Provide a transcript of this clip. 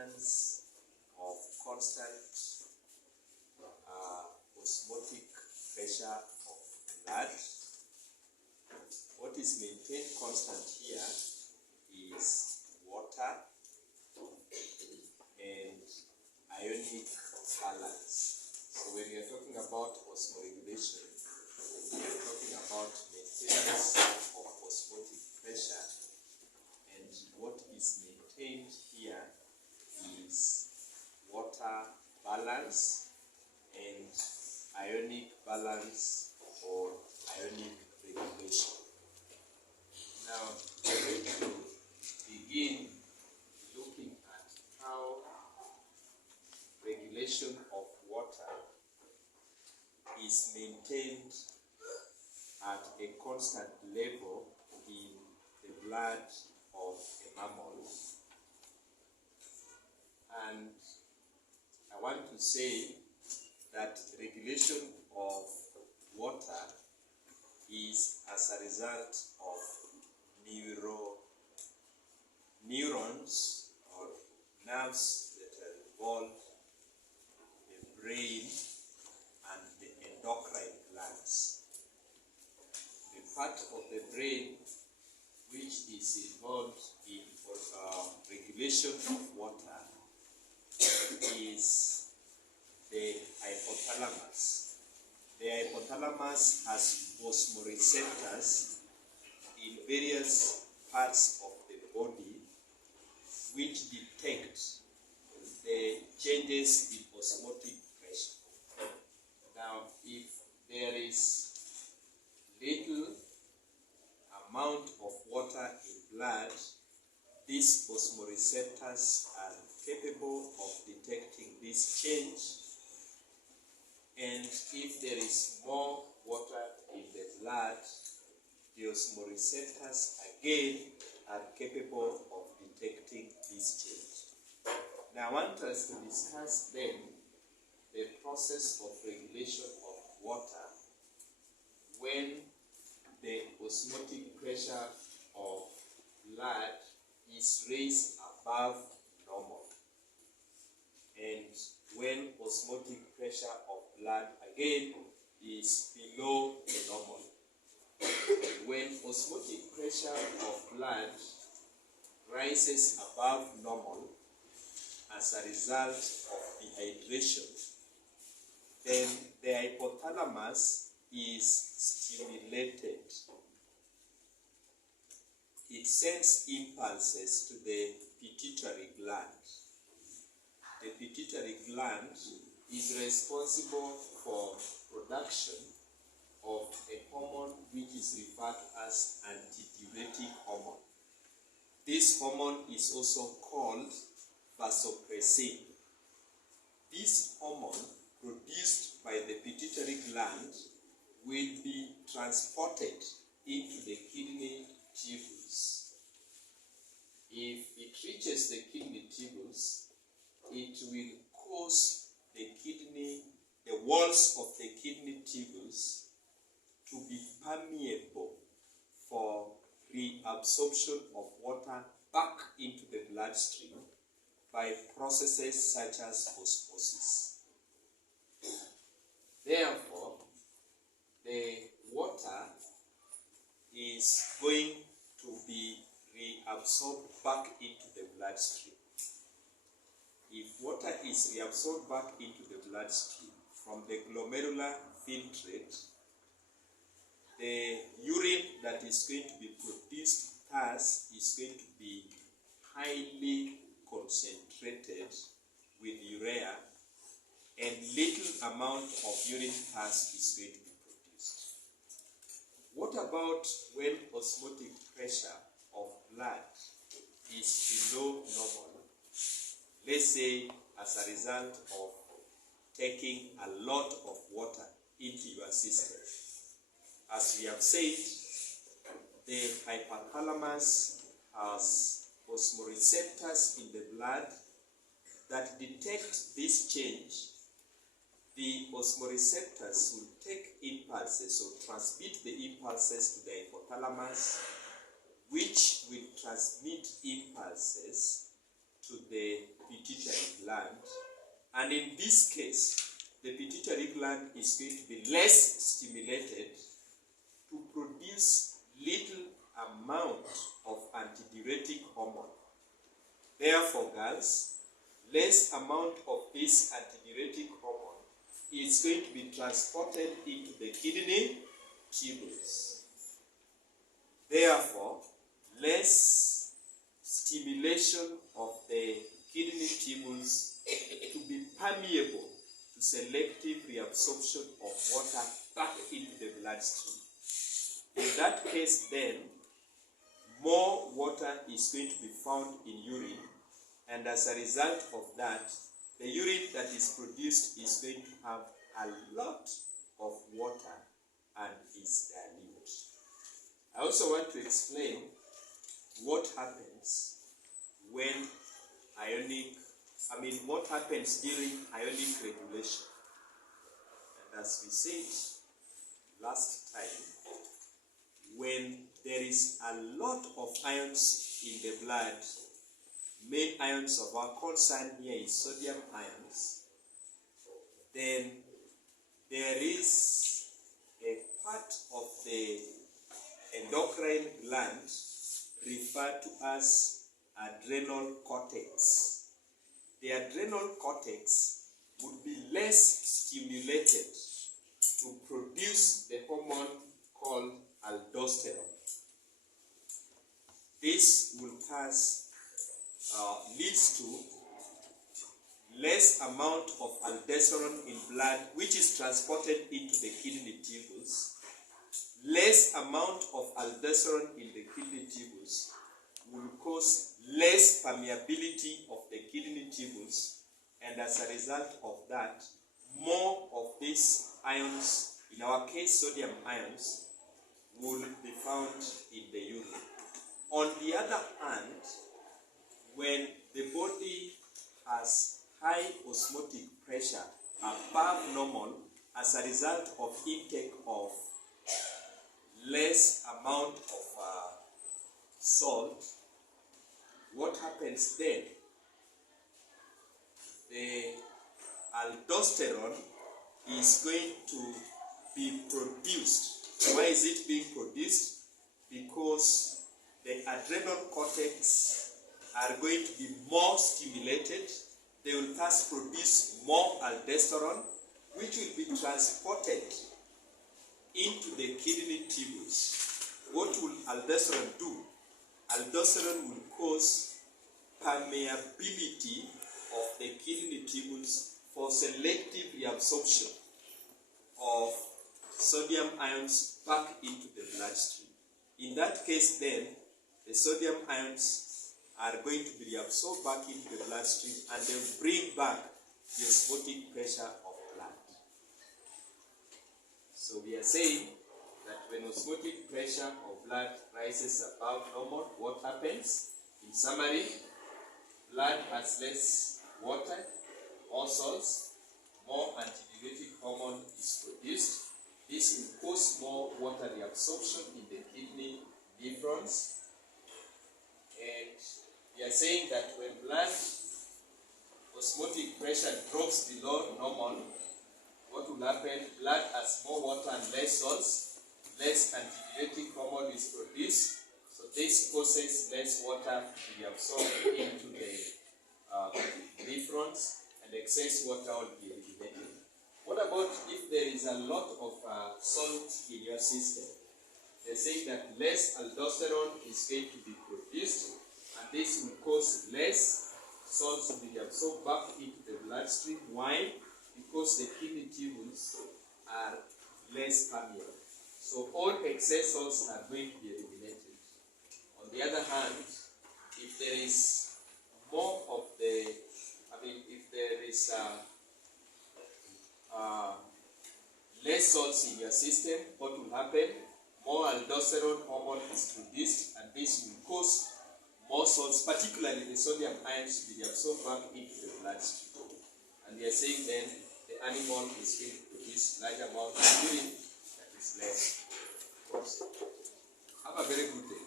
maintenance of constant osmotic pressure of blood. What is maintained constant here is water and ionic balance. So when we are talking about osmoregulation, we are talking about maintenance of osmotic pressure, and what is maintained here is water balance and ionic balance or ionic regulation. Now, we're going to begin looking at how regulation of water is maintained at a constant level in the blood of a mammal. And I want to say that regulation of water is as a result of neurons or nerves that are involved in the brain and the endocrine glands. The part of the brain which is involved in regulation of water is the hypothalamus. The hypothalamus has osmoreceptors in various parts of the body which detect the changes in osmotic pressure. Now, if there is little amount of water in blood, these osmoreceptors are capable of detecting this change, and if there is more water in the blood, the osmoreceptors again are capable of detecting this change. Now I want us to discuss then the process of regulation of water when the osmotic pressure of blood is raised above normal, and when osmotic pressure of blood again is below the normal. When osmotic pressure of blood rises above normal as a result of dehydration, then the hypothalamus is stimulated. It sends impulses to the pituitary gland. The pituitary gland is responsible for production of a hormone which is referred as antidiuretic hormone. This hormone is also called vasopressin. This hormone produced by the pituitary gland will be transported into the kidney tubules. If it reaches the kidney tubules, it will cause the walls of the kidney tubules to be permeable for reabsorption of water back into the bloodstream by processes such as osmosis. Therefore, the water is going to be reabsorbed back into the bloodstream. If water is reabsorbed back into the bloodstream from the glomerular filtrate, the urine that is going to be produced thus is going to be highly concentrated with urea, and little amount of urine thus is going to be produced. What about when osmotic pressure of blood is below normal? Let's say as a result of taking a lot of water into your system. As we have said, the hypothalamus has osmoreceptors in the blood that detect this change. The osmoreceptors will take impulses or transmit the impulses to the hypothalamus, which will transmit impulses to to the pituitary gland. And in this case, the pituitary gland is going to be less stimulated to produce little amount of antidiuretic hormone. Therefore, girls, less amount of this antidiuretic hormone is going to be transported into the kidney tubules. Therefore, less stimulation of the kidney tubules to be permeable to selective reabsorption of water back into the bloodstream. In that case, then, more water is going to be found in urine, and as a result of that, the urine that is produced is going to have a lot of water and is dilute. I also want to explain what happens when what happens during ionic regulation. And as we said last time, when there is a lot of ions in the blood, main ions of our concern here is sodium ions, then there is a part of the endocrine gland referred to as adrenal cortex. The adrenal cortex would be less stimulated to produce the hormone called aldosterone. This will thus leads to less amount of aldosterone in blood, which is transported into the kidney tubules. Less amount of aldosterone in the kidney tubules will cause less permeability of the kidney tubules, and as a result of that, more of these ions, in our case sodium ions, will be found in the urine. On the other hand, when the body has high osmotic pressure above normal as a result of intake of less amount of salt, what happens then? The aldosterone is going to be produced. Why is it being produced? Because the adrenal cortex are going to be more stimulated. They will thus produce more aldosterone, which will be transported into the kidney tubules. What will aldosterone do? Aldosterone will cause permeability of the kidney tubules for selective reabsorption of sodium ions back into the bloodstream. In that case, then, the sodium ions are going to be reabsorbed back into the bloodstream, and they will bring back the osmotic pressure of blood. So we are saying that when osmotic pressure of blood rises above normal, what happens? In summary, blood has less water, more salts, more antidiuretic hormone is produced. This will cause more water reabsorption in the kidney nephrons. And we are saying that when blood osmotic pressure drops below normal, what will happen? Blood has more water and less salts, less antidiuretic hormone is produced. So this causes less water to be absorbed into the nephrons, and excess water will be eliminated. What about if there is a lot of salt in your system? They're saying that less aldosterone is going to be produced, and this will cause less salts to be absorbed back into the bloodstream. Why? Because the kidney tubules are less permeable. So all excess salts are going to be eliminated. On the other hand, if there is more of the, if there is less salts in your system, what will happen? More aldosterone hormone is produced, and this will cause more salts, particularly the sodium ions, to be absorbed back into the bloodstream. And we are saying then the animal is going to produce large amount of urine that is less. Have a very good day.